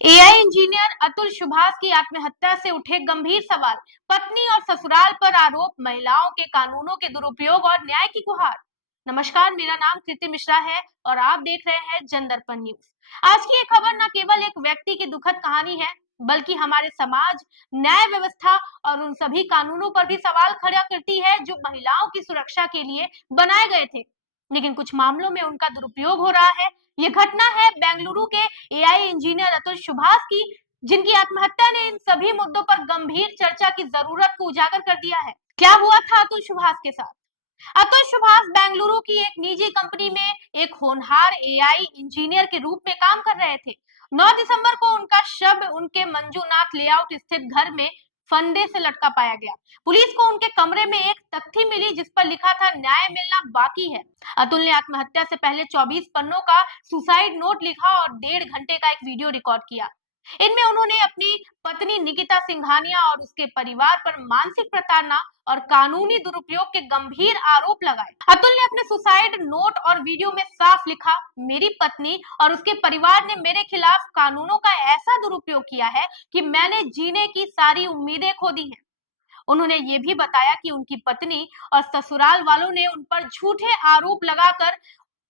AI engineer Atul Subhash की आत्महत्या से उठे गंभीर सवाल। पत्नी और ससुराल पर आरोप, महिलाओं के कानूनों के दुरुपयोग और न्याय की गुहार। नमस्कार, मेरा नाम कृति मिश्रा है और आप देख रहे हैं जनदर्पण न्यूज। आज की ये खबर न केवल एक व्यक्ति की दुखद कहानी है, बल्कि हमारे समाज, न्याय व्यवस्था और उन सभी कानूनों पर भी सवाल खड़ा करती है जो महिलाओं की सुरक्षा के लिए बनाए गए थे, लेकिन कुछ मामलों में उनका दुरुपयोग हो रहा है। ये घटना है बेंगलुरु के एआई इंजीनियर अतुल सुभाष की, जिनकी आत्महत्या ने इन सभी मुद्दों पर गंभीर चर्चा की जरूरत को उजागर कर दिया है। क्या हुआ था अतुल सुभाष के साथ? अतुल सुभाष बेंगलुरु की एक निजी कंपनी में एक होनहार एआई इंजीनियर के रूप में काम कर रहे थे। 9 दिसंबर को उनका शव उनके मंजूनाथ लेआउट स्थित घर में फंदे से लटका पाया गया। पुलिस को उनके कमरे में एक तख्ती मिली जिस पर लिखा था, न्याय मिलना बाकी है। अतुल ने आत्महत्या से पहले 24 पन्नों का सुसाइड नोट लिखा और 1.5 घंटे का एक वीडियो रिकॉर्ड किया। इनमें उन्होंने अपनी पत्नी निकिता सिंघानिया और उसके परिवार पर मानसिक प्रताड़ना और कानूनी दुरुपयोग के गंभीर आरोप लगाए। अतुल ने अपने सुसाइड नोट और वीडियो में साफ लिखा, मेरी पत्नी और उसके परिवार ने मेरे खिलाफ कानूनों का ऐसा दुरुपयोग किया है कि मैंने जीने की सारी उम्मीदें खो दी हैं। उन्होंने ये भी बताया कि उनकी पत्नी और ससुराल वालों ने उन पर झूठे आरोप लगाकर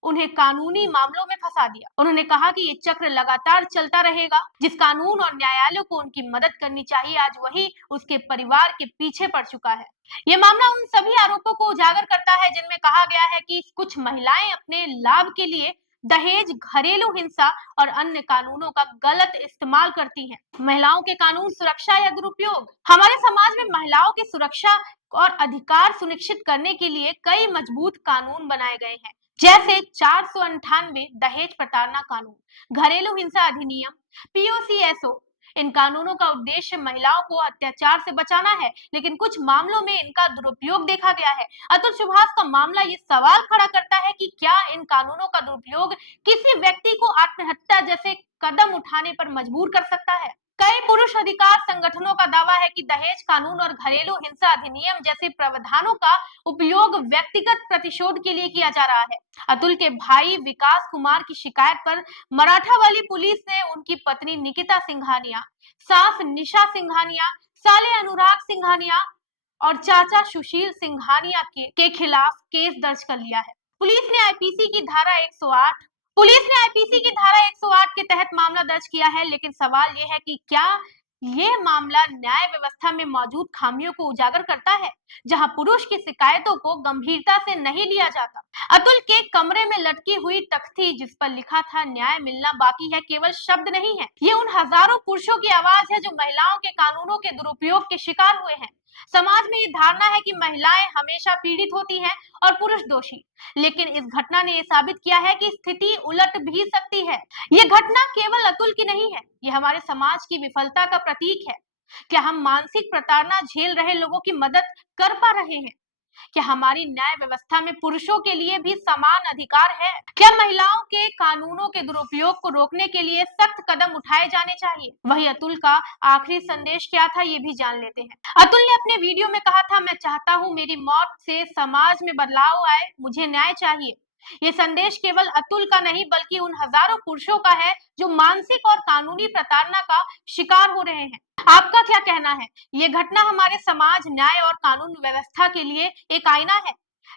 उन्हें कानूनी मामलों में फंसा दिया। उन्होंने कहा कि ये चक्र लगातार चलता रहेगा। जिस कानून और न्यायालय को उनकी मदद करनी चाहिए, आज वही उसके परिवार के पीछे पड़ चुका है। ये मामला उन सभी आरोपों को उजागर करता है जिनमें कहा गया है कि कुछ महिलाएं अपने लाभ के लिए दहेज, घरेलू हिंसा और अन्य कानूनों का गलत इस्तेमाल करती हैं। महिलाओं के कानून सुरक्षा या दुरुपयोग। हमारे समाज में महिलाओं की सुरक्षा और अधिकार सुनिश्चित करने के लिए कई मजबूत कानून बनाए गए हैं, जैसे 498 दहेज प्रताड़ना कानून, घरेलू हिंसा अधिनियम, पीओसीएसओ। इन कानूनों का उद्देश्य महिलाओं को अत्याचार से बचाना है, लेकिन कुछ मामलों में इनका दुरुपयोग देखा गया है। अतुल सुभाष का मामला ये सवाल खड़ा करता है कि क्या इन कानूनों का दुरुपयोग किसी व्यक्ति को आत्महत्या जैसे कदम उठाने पर मजबूर कर सकता है। कई पुरुष अधिकार संगठनों का दावा है कि दहेज कानून और घरेलू हिंसा अधिनियम जैसे प्रावधानों का उपयोग व्यक्तिगत प्रतिशोध के लिए किया जा रहा है। अतुल के भाई विकास कुमार की शिकायत पर मराठावाली पुलिस ने उनकी पत्नी निकिता सिंघानिया, सास निशा सिंघानिया, साले अनुराग सिंघानिया और चाचा सुशील सिंघानिया के खिलाफ केस दर्ज कर लिया है। पुलिस ने आईपीसी की धारा 108 पुलिस ने आईपीसी की धारा 108 के तहत मामला दर्ज किया है, लेकिन सवाल यह है कि क्या ये मामला न्याय व्यवस्था में मौजूद खामियों को उजागर करता है, जहां पुरुष की शिकायतों को गंभीरता से नहीं लिया जाता। अतुल के कमरे में लटकी हुई तख्ती जिस पर लिखा था, न्याय मिलना बाकी है, केवल शब्द नहीं है। ये उन हजारों पुरुषों की आवाज है जो महिलाओं के कानूनों के दुरुपयोग के शिकार हुए हैं। समाज में ये धारणा है कि महिलाएं हमेशा पीड़ित होती हैं और पुरुष दोषी, लेकिन इस घटना ने यह साबित किया है कि स्थिति उलट भी सकती है। ये घटना केवल अतुल की नहीं है, ये हमारे समाज की विफलता का प्रतीक है। क्या हम मानसिक प्रताड़ना झेल रहे लोगों की मदद कर पा रहे हैं? क्या हमारी न्याय व्यवस्था में पुरुषों के लिए भी समान अधिकार है? क्या महिलाओं के कानूनों के दुरुपयोग को रोकने के लिए सख्त कदम उठाए जाने चाहिए? वही अतुल का आखिरी संदेश क्या था, ये भी जान लेते हैं। अतुल ने अपने वीडियो में कहा था, मैं चाहता हूं मेरी मौत से समाज में बदलाव आए, मुझे न्याय चाहिए। ये संदेश केवल अतुल का नहीं, बल्कि उन हजारों पुरुषों का है जो मानसिक और कानूनी प्रताड़ना का शिकार हो रहे हैं। आपका क्या कहना है? ये घटना हमारे समाज, न्याय और कानून व्यवस्था के लिए एक आईना है।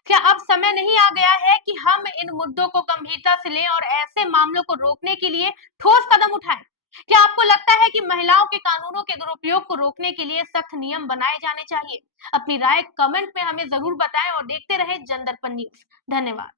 क्या अब समय नहीं आ गया है कि हम इन मुद्दों को गंभीरता से लें और ऐसे मामलों को रोकने के लिए ठोस कदम उठाएं? क्या आपको लगता है कि महिलाओं के कानूनों के दुरुपयोग को रोकने के लिए सख्त नियम बनाए जाने चाहिए? अपनी राय कमेंट में हमें जरूर बताएं और देखते रहें जनदर्पण न्यूज। धन्यवाद।